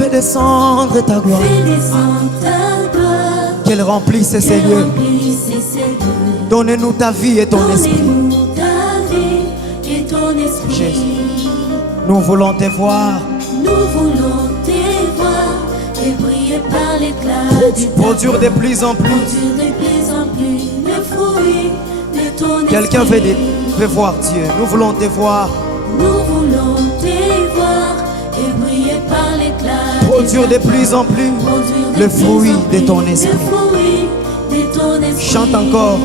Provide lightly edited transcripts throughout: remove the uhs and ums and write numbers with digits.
Fais descendre ta gloire. Qu'elle remplisse ces lieux. Donne-nous ta vie et ton esprit. Jésus. Nous voulons te voir. Et briller par l'éclat. Produire de plus en plus. Quelqu'un veut voir Dieu. Nous voulons te voir. Nous voulons te voir et briller par l'éclat. Produire de plus en plus le fruit de ton esprit. Chante encore.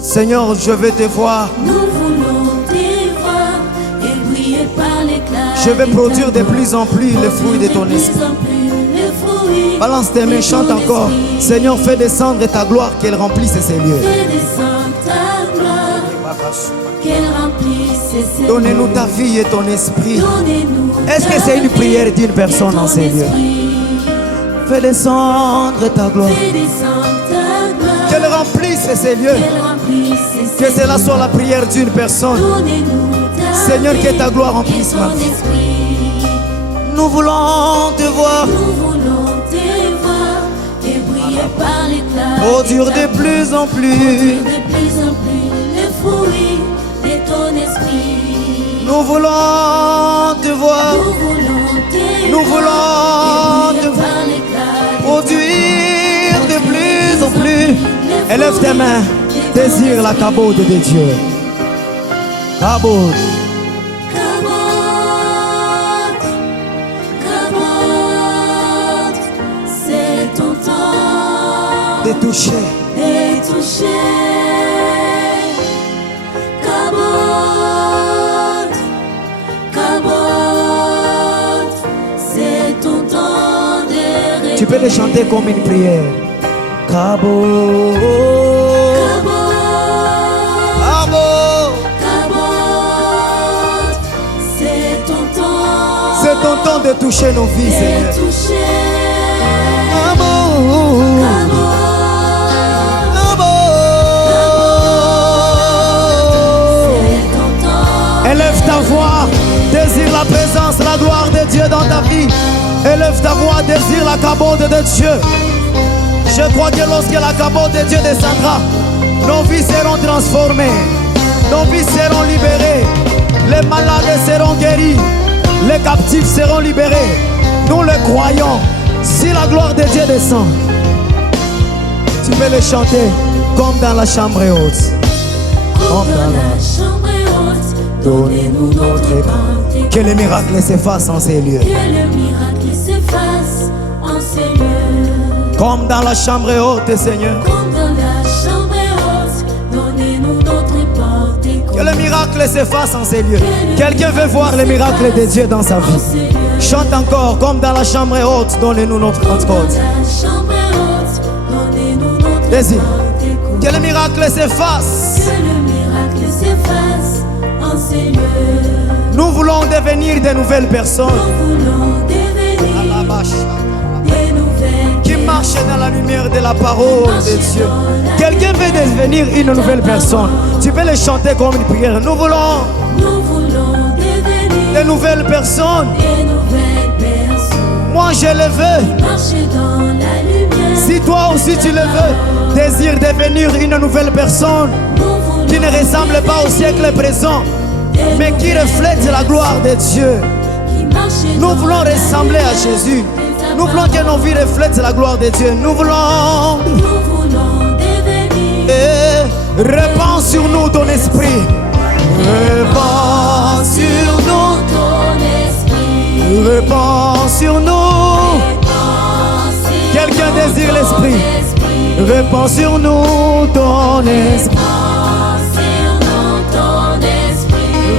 Seigneur, je veux te voir. Nous voulons te voir et briller par l'éclat. Je veux produire de plus en plus le fruit de ton esprit. Balance tes mains, chante encore. Seigneur, fais descendre ta gloire, qu'elle remplisse ces lieux. Fais descendre ta gloire, qu'elle remplisse ces lieux. Donnez-nous ta vie et ton esprit. Est-ce que c'est une prière d'une personne en ces lieux? Fais descendre ta gloire, qu'elle remplisse ces lieux. Que cela soit la prière d'une personne. Seigneur, que ta gloire remplisse ma vie. Nous voulons te voir. Et briller par l'éclat. Produire de plus en plus. Le fruit de ton esprit. Nous voulons te voir. Nous voulons te voir. Produire de plus en plus. Élève tes mains. Désire la cabode de Dieu. Cabode. C'est ton temps De toucher. Cabot, c'est ton temps de rêver. Tu peux le chanter comme une prière. Cabot. C'est ton temps. C'est ton temps de toucher nos vies, Seigneur. Élève ta voix, désire la présence, la gloire de Dieu dans ta vie. Élève ta voix, désire la cabode de Dieu. Je crois que lorsque la cabode de Dieu descendra, nos vies seront transformées, nos vies seront libérées, les malades seront guéris, les captifs seront libérés. Nous le croyons. Si la gloire de Dieu descend, tu peux le chanter comme dans la chambre haute. Comme dans la chambre haute, donnez-nous notre pain. Que les miracles s'effacent en ces lieux. Que le miracle s'efface en ces lieux. Comme dans la chambre haute, Seigneur. Comme dans la chambre haute, donnez-nous notre porte. Que le miracle s'efface en ces lieux. Quelqu'un veut voir le miracle de Dieu dans sa vie. Chante encore, comme dans la chambre haute, donnez-nous notre porte. Désir. Que le miracle s'efface. Que le miracle s'efface en ces lieux. Nous voulons devenir de nouvelles personnes. Nous voulons devenir des nouvelles qui marchent dans la lumière de la parole de Dieu. Quelqu'un veut devenir une nouvelle personne. Tu peux le chanter comme une prière. Nous voulons devenir de nouvelles personnes. Moi je le veux. Marcher dans la lumière. Si toi aussi tu le veux, désire devenir une nouvelle personne qui ne ressemble pas au siècle présent, mais qui reflète la gloire de Dieu. Nous voulons ressembler à Jésus. Nous voulons que nos vies reflètent la gloire de Dieu. Nous voulons devenir. Répands sur nous ton esprit. Répands sur nous ton esprit. Répands sur nous. Quelqu'un désire l'esprit. Répands sur nous ton esprit.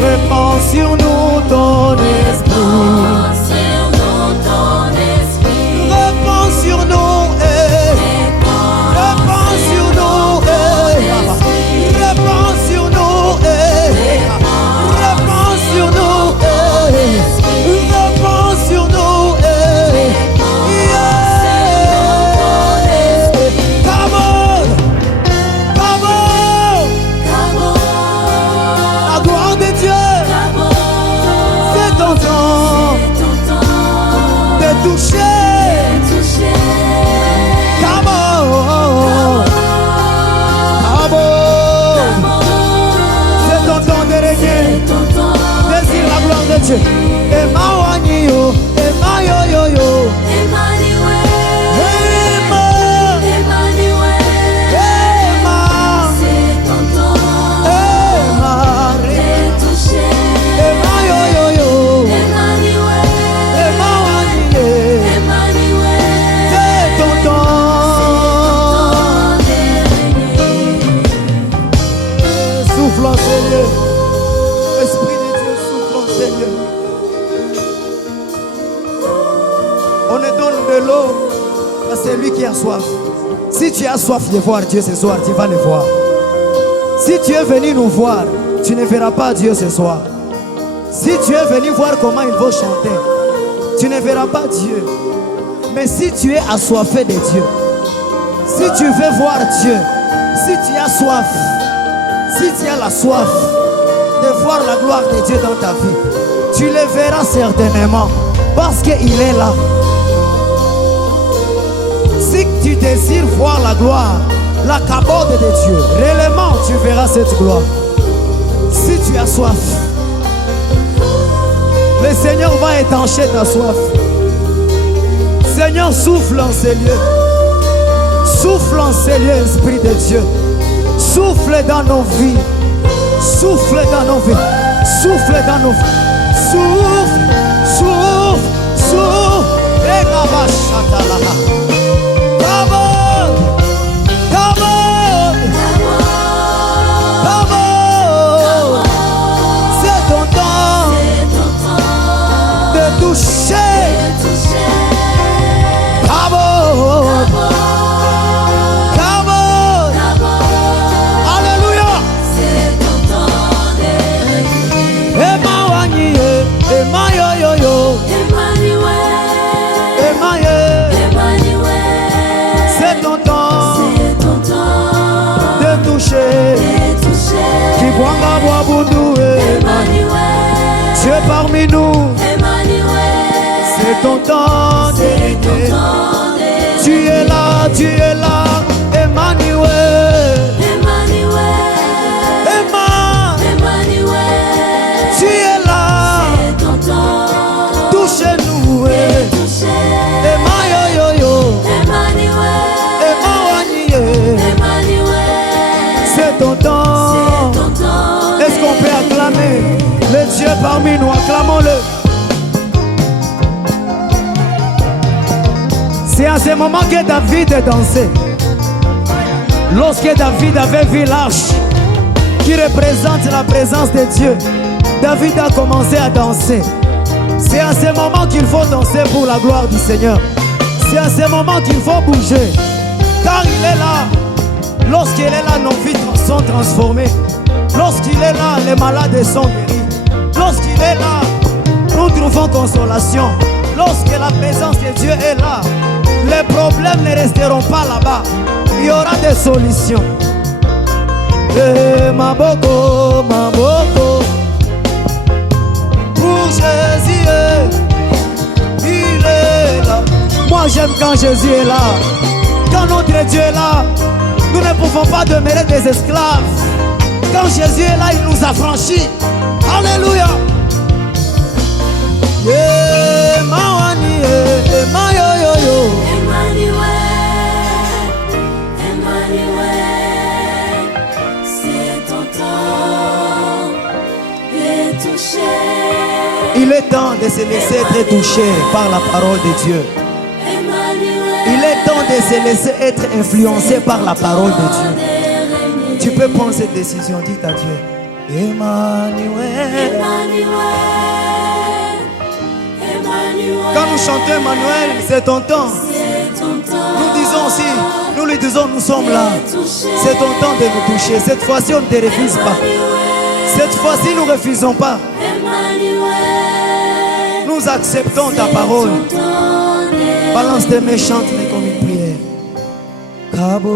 Répands sur nous ton esprit. Répands sur nous. Répands sur nous. Répands sur nous. Répands sur nous. Répands sur nous. Come on. Come on. La gloire de Dieu. C'est ton temps. On te donne de l'eau à celui qui a soif. Si tu as soif de voir Dieu ce soir, tu vas le voir. Si tu es venu nous voir, tu ne verras pas Dieu ce soir. Si tu es venu voir comment il va chanter, tu ne verras pas Dieu. Mais si tu es assoiffé de Dieu, si tu veux voir Dieu, si tu as soif, si tu as la soif de voir la gloire de Dieu dans ta vie, tu le verras certainement parce qu'il est là. Si tu désires voir la gloire, la cabode de Dieu, réellement tu verras cette gloire. Si tu as soif, le Seigneur va étancher ta soif. Seigneur, souffle en ces lieux. Souffle en ces lieux, Esprit de Dieu. Souffle dans nos vies. Souffle dans nos vies. Souffle dans nos vies. Souffle, souffle, souffle. Et Kabashatalaha. Come on, come on, come on. C'est ton temps de toucher. Come on, come on. Alléluia. Emma Wani, Emma yo yo yo. Emma ye. C'est ton temps de toucher. Qui boanga bois boudou. Tu es parmi nous. C'est ton temps de régner. Tu es là, Emmanuel. Emma, tu es là. Touche-nous. Emma yo yo yo. Emma waniye. C'est ton temps. Est-ce qu'on peut acclamer le Dieu parmi nous? Acclamons-le. C'est à ce moment que David est dansé. Lorsque David avait vu l'arche qui représente la présence de Dieu, David a commencé à danser. C'est à ce moment qu'il faut danser pour la gloire du Seigneur. C'est à ce moment qu'il faut bouger. Car il est là. Lorsqu'il est là, nos vies sont transformées. Lorsqu'il est là, les malades sont guéris. Lorsqu'il est là, nous trouvons consolation. Lorsque la présence de Dieu est là, les problèmes ne resteront pas là-bas. Il y aura des solutions. Maboko, Maboko. Pour Jésus, il est là. Moi j'aime quand Jésus est là. Quand notre Dieu est là, nous ne pouvons pas demeurer des esclaves. Quand Jésus est là, il nous a franchis. Alléluia. Yeah, Mawani, ma yo yo yo. Emmanuel, c'est ton temps de toucher. Il est temps de se laisser être touché par la parole de Dieu. Il est temps de se laisser être influencé par la parole de Dieu. Tu peux prendre cette décision, dis à Dieu. Emmanuel. Quand nous chantons Emmanuel, c'est ton temps. Nous disons aussi, nous lui disons, nous sommes là. C'est ton temps de nous toucher. Cette fois-ci, on ne te refuse pas. Cette fois-ci, nous ne refusons pas. Nous acceptons ta parole. Balance tes mains, chante-les comme une prière. Cabo.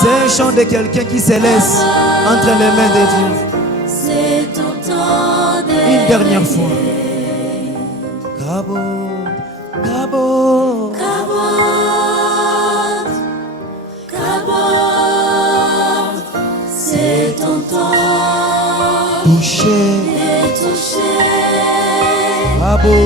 C'est un chant de quelqu'un qui se laisse entre les mains de Dieu. Une dernière fois. Cabo, Cabo, c'est ton temps. Touché. Touché. Cabo.